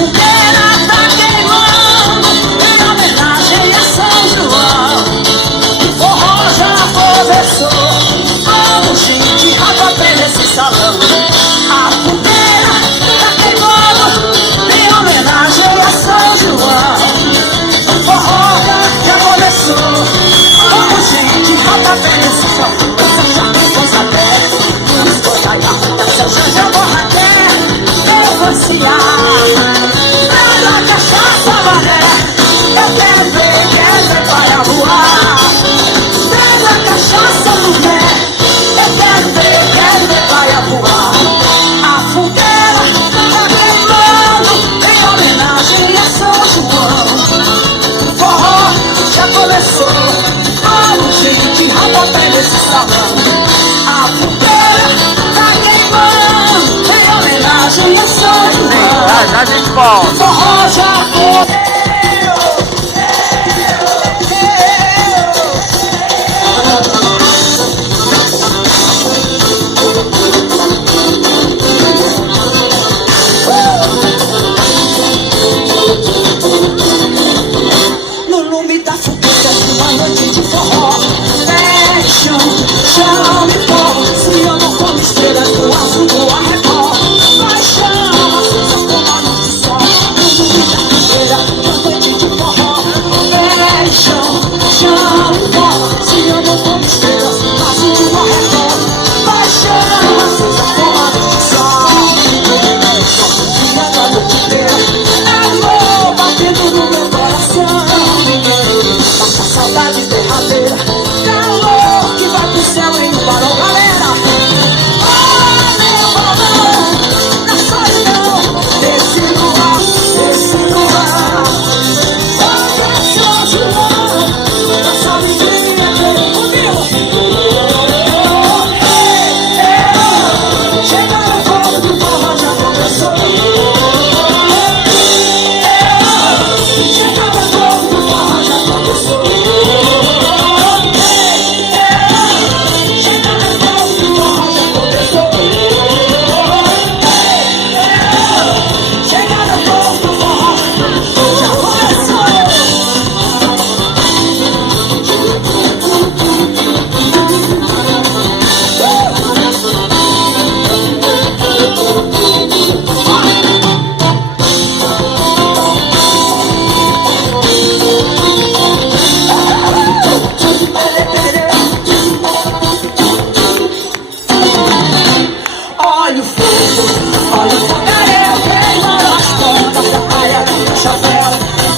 fogueira tá queimando em homenagem a São João. O forró já começou, vamos gente, rapapé nesse salão. A fogueira tá queimando em homenagem a São João. O forró já começou, vamos gente, rapapé nesse salão. Essa jardim com sapé, escotaiá, essa janja borraqué, nada cachaça mané, eu quero ver para voar. Nada cachaça mulher, eu quero ver para voar. A fogueira tá queimando em homenagem a São João. O forró já começou, vamos gente, rapapé nesse salão. A fogueira tá queimando em homenagem a São João. A gente volta. O forró já começou. No lume da fogueira de uma noite de forró, fashion, chame pó. Se eu não como estrelas do azul do arrebol, vai chama, acesa como a luz de sol. No lume da fogueira de uma noite de forró, fashion, chame pó. Se eu não como estrelas do azul do arrebol, vai chama, acesa como a luz de sol. Dia da noite inteira, amor batendo no meu coração. Passa saudade derradeira, calor que vai pro céu em um balão, galera. Oh, meu balão, na solidão desse luar, desse luar. Olha São João, na solidinha dele comigo. Chega no fogo do forró, já começou. Chega no fogo do forró, já começou. Chega no fogo do forró, já começou. Chega no fogo do forró, já começou. Olha o fogareiro queimando as pontas da praia do meu chapéu.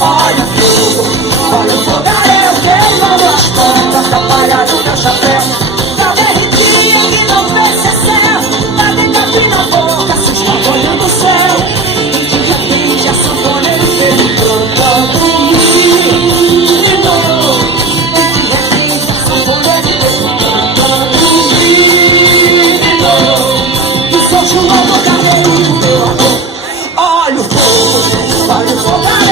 Olha o fogareiro queimando as pontas da praia do meu chapéu. Tá derretia que não vê se é céu, tá dentro na boca, se está olhando o céu. E de repente a sanfoneira fez um canto lindo. E de repente a sanfoneira fez um canto lindo. E São João fogareiro, meu amor. Olha o fogo, olha o fogareiro.